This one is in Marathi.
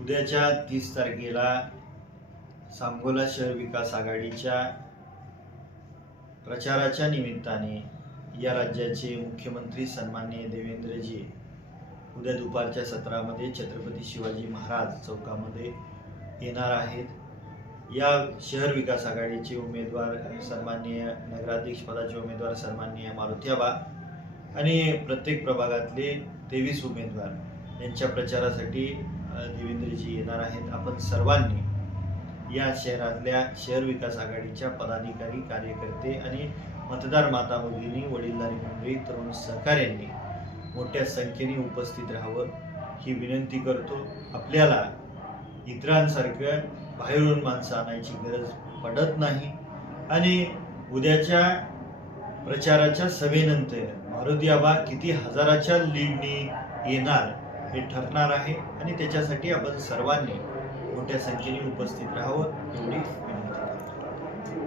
उद्याच्या 30 तारखेला सांगोला शहर विकास आघाडीच्या प्रचाराच्या निमित्ताने या राज्याचे मुख्यमंत्री सन्माननीय देवेंद्रजी उद्या दुपारच्या सत्रामध्ये छत्रपती शिवाजी महाराज चौकामध्ये येणार आहेत। या शहर विकास आघाडीचे उमेदवार सन्माननीय नगराध्यक्ष पदाचे उमेदवार सन्माननीय मारुतीआबा आणि प्रत्येक प्रभागातले 23 उमेदवार यांच्या प्रचारासाठी देवेंद्रजी येणार आहेत। आपण सर्वांनी या शहरातल्या शहर विकास आघाडीच्या पदाधिकारी, कार्यकर्ते आणि मतदार माता भगिनी, वडीलधारी मंडळी, तरुण सहकाऱ्यांनी मोठ्या संख्येने उपस्थित राहावं ही विनंती करतो। आपल्याला इतरांसारखं बाहेरून माणसं आणायची गरज पडत नाही आणि उद्याच्या प्रचाराच्या सभेनंतर मारुतीआबा किती हजाराच्या लीडनी येणार हे ठरणार आहे आणि त्याच्यासाठी आपण सर्वांनी मोठ्या संख्येने उपस्थित राहावं एवढी